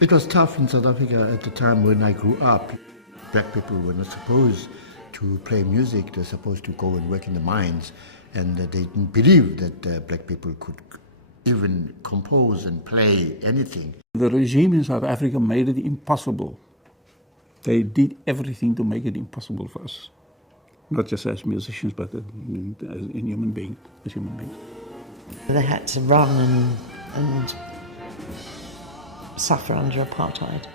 It was tough in South Africa at the time when I grew up. Black people were not supposed to play music. They're supposed to go and work in the mines. And they didn't believe that black people could even compose and play anything. The regime in South Africa made it impossible. They did everything to make it impossible for us. Not just as musicians, but as human beings. They had to run and suffer under apartheid.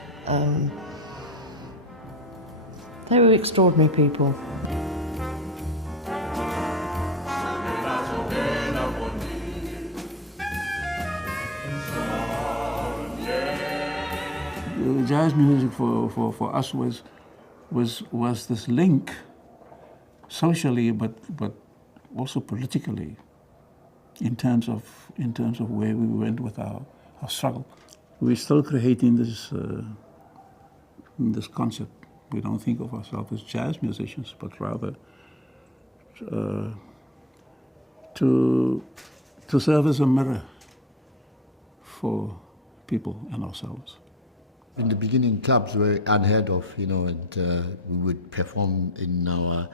They were extraordinary people. Jazz music for us was this link socially, but also politically, in terms of where we went with our struggle. We're still creating this concept. We don't think of ourselves as jazz musicians, but rather to serve as a mirror for people and ourselves. In the beginning, clubs were unheard of, and we would perform in our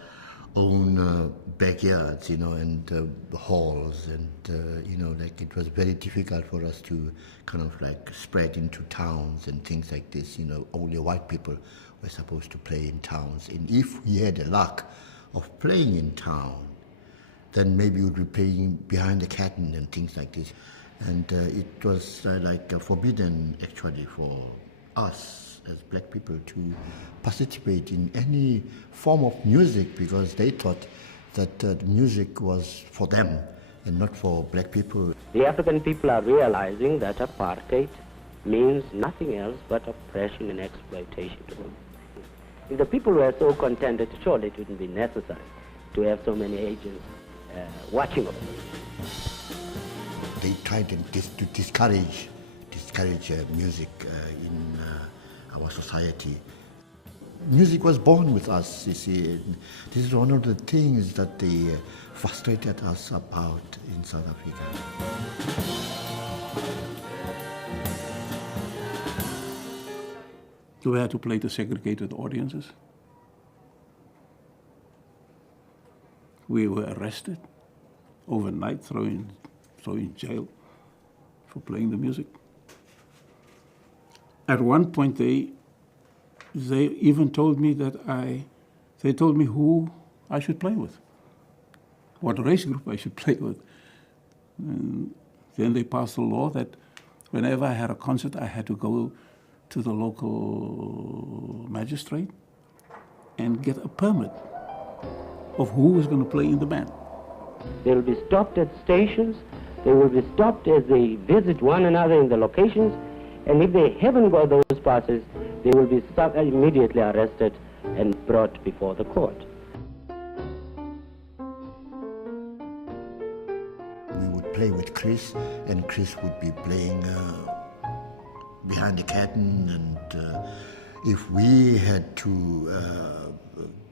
own backyards, and halls, and it was very difficult for us to kind of like spread into towns and things like this. Only white people were supposed to play in towns, and if we had the luck of playing in town, then maybe we'd be playing behind the curtain and things like this, and it was forbidden actually for us as black people to participate in any form of music because they thought that music was for them and not for black people. The African people are realizing that apartheid means nothing else but oppression and exploitation to them. If the people were so contented, surely it wouldn't be necessary to have so many agents watching over them. They tried to discourage music in our society. Music was born with us, you see. This is one of the things that they frustrated us about in South Africa. We had to play to segregated audiences. We were arrested overnight, thrown in jail for playing the music. At one point, they even told me they told me who I should play with, what race group I should play with. And then they passed a law that whenever I had a concert, I had to go to the local magistrate and get a permit of who was going to play in the band. They will be stopped at stations, they will be stopped as they visit one another in the locations, and if they haven't got those passes, they will be immediately arrested and brought before the court. We would play with Chris, and Chris would be playing behind the curtain, and if we had to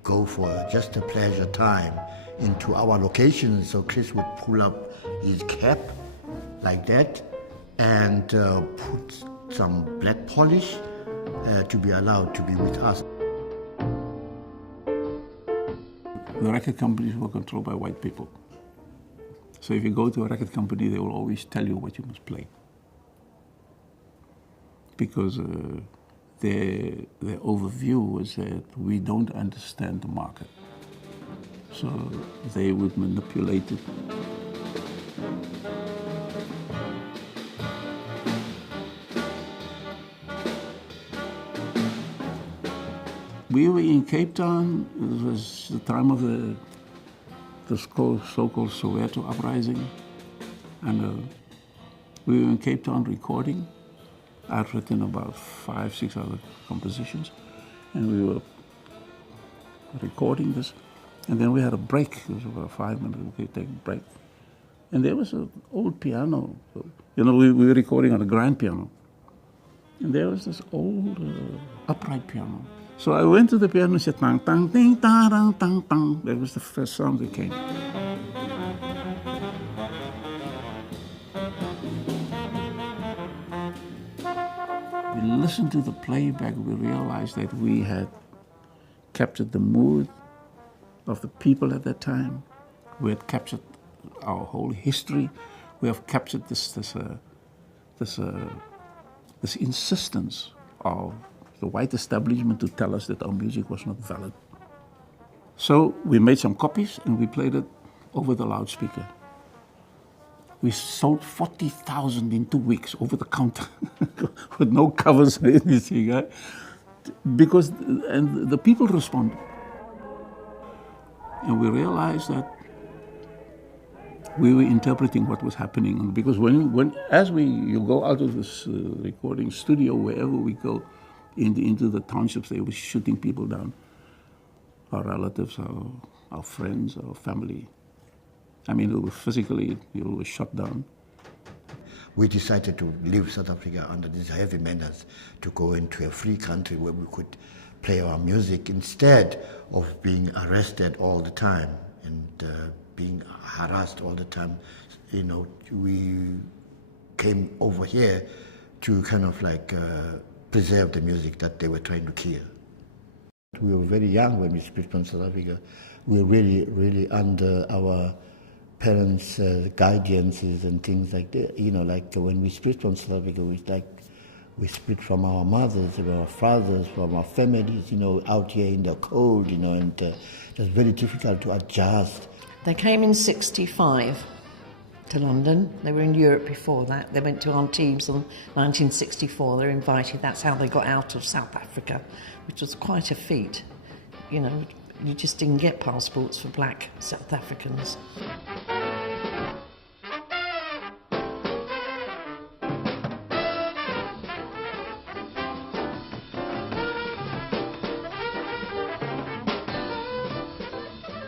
go for just a pleasure time into our location, so Chris would pull up his cap like that and put some black polish to be allowed to be with us. The record companies were controlled by white people. So if you go to a record company, they will always tell you what you must play. Because their overview was that we don't understand the market. So they would manipulate it. We were in Cape Town. It was the time of the so-called Soweto uprising. And we were in Cape Town recording. I'd written about 5, 6 other compositions. And we were recording this. And then we had a break. It was about 5 minutes. We could take a break. And there was an old piano. We were recording on a grand piano. And there was this old upright piano. So I went to the piano and said, tang, tang, ding, tang, tang, tang, tang. That was the first sound that came. We listened to the playback, we realized that we had captured the mood of the people at that time. We had captured our whole history. We have captured this insistence of the white establishment to tell us that our music was not valid. So we made some copies and we played it over the loudspeaker. We sold 40,000 in 2 weeks over the counter with no covers or anything, right? Because and the people responded. And we realized that we were interpreting what was happening. Because you go out of this recording studio, wherever we go, into the townships, they were shooting people down. Our relatives, our friends, our family. I mean, it was physically, you were shut down. We decided to leave South Africa under these heavy menace to go into a free country where we could play our music instead of being arrested all the time and being harassed all the time. You know, we came over here to kind of like preserve the music that they were trying to kill. We were very young when we split from South Africa. We were really, really under our parents' guidances and things like that. You know, like when we split from South Africa, we split from our mothers, from our fathers, from our families, you know, out here in the cold, you know, and it was very difficult to adjust. They came in '65 to London. They were in Europe before that. They went to Antibes in 1964. They were invited. That's how they got out of South Africa, which was quite a feat. You know, you just didn't get passports for black South Africans.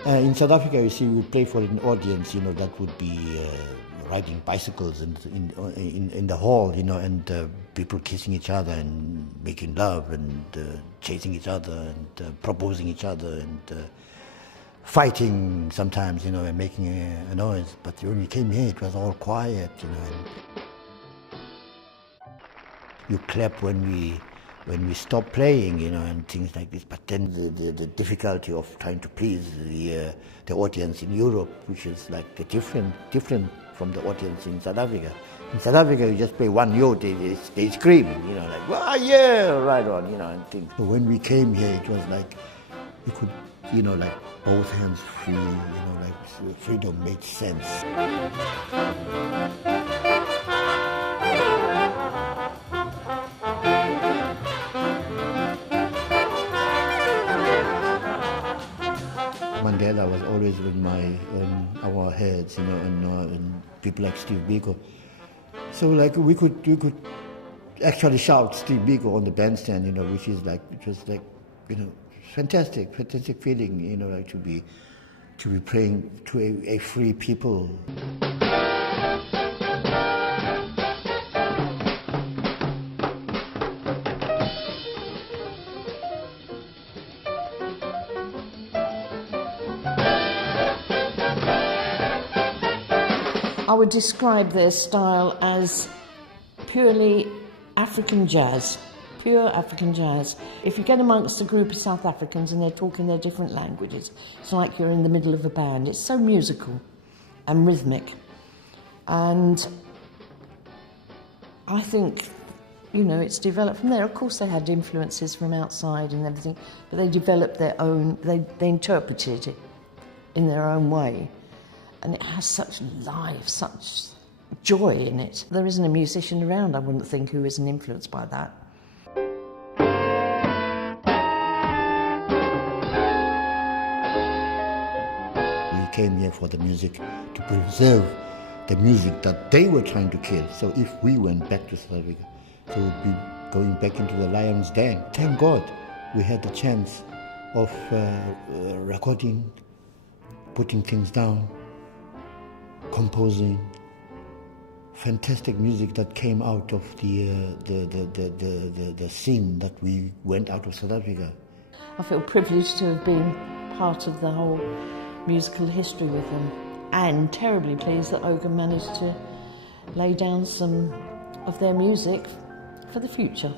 In South Africa, you see, we play for an audience, you know, that would be riding bicycles in the hall, you know, and people kissing each other and making love and chasing each other and proposing each other and fighting sometimes, you know, and making a noise. But when we came here, it was all quiet, you know. And you clap when we stop playing, you know, and things like this. But then the difficulty of trying to please the audience in Europe, which is like different from the audience in South Africa. In South Africa, you just play one note, they scream, you know, like, well, yeah, right on, you know, and things. So when we came here, it was like we could, you know, like both hands free, you know, like freedom made sense. Mandela was always on our heads, you know, and people like Steve Biko. So like we could actually shout Steve Biko on the bandstand, you know, which is like, it was like, you know, fantastic feeling, you know, like to be praying to a free people. I would describe their style as purely African jazz, pure African jazz. If you get amongst a group of South Africans and they're talking their different languages, it's like you're in the middle of a band. It's so musical and rhythmic. And I think, you know, it's developed from there. Of course, they had influences from outside and everything, but they developed their own, they interpreted it in their own way. And it has such life, such joy in it. There isn't a musician around, I wouldn't think, who isn't influenced by that. We came here for the music, to preserve the music that they were trying to kill. So if we went back to South Africa, so we'd be going back into the lion's den. Thank God we had the chance of recording, putting things down, composing fantastic music that came out of the scene that we went out of South Africa. I feel privileged to have been part of the whole musical history with them, and terribly pleased that Ogun managed to lay down some of their music for the future.